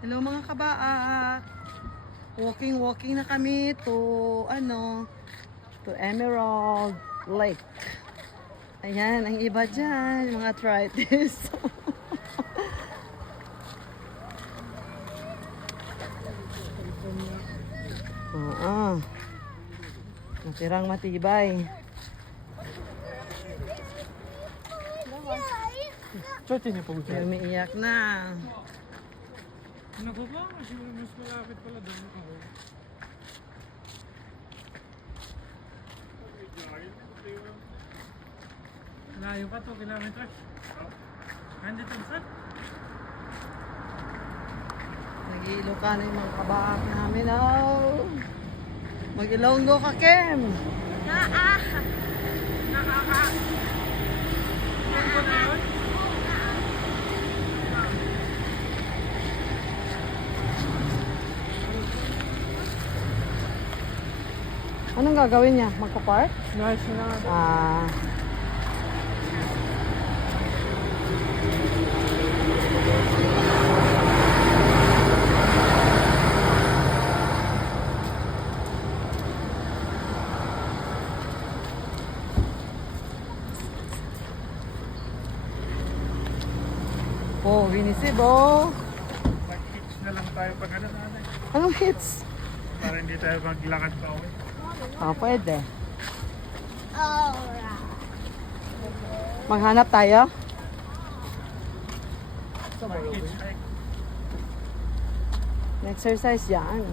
Hello mga kabaak. Walking na kami to to Emerald Lake. Ayan, ang iba dyan, mga arthritis. Natirang matibay. May umiiyak na. Ano ko ba? Mas malapit pala doon ako. Layo pa 2 kilometers. Nandito sa? Nag-iilo ka na yung mga kabaak namin. Oh. Mag-Ilonggo ka, Kem. Anong gagawin niya? Magka-park? Nice na nga. Ah. Oh, Winisibo. Mag-hitch na lang tayo pag ano natin. Anong hits? Para hindi tayo maglakad pa uwi. Ah, pwede. Maghanap tayo? Mag-hitch hike. Exercise yan.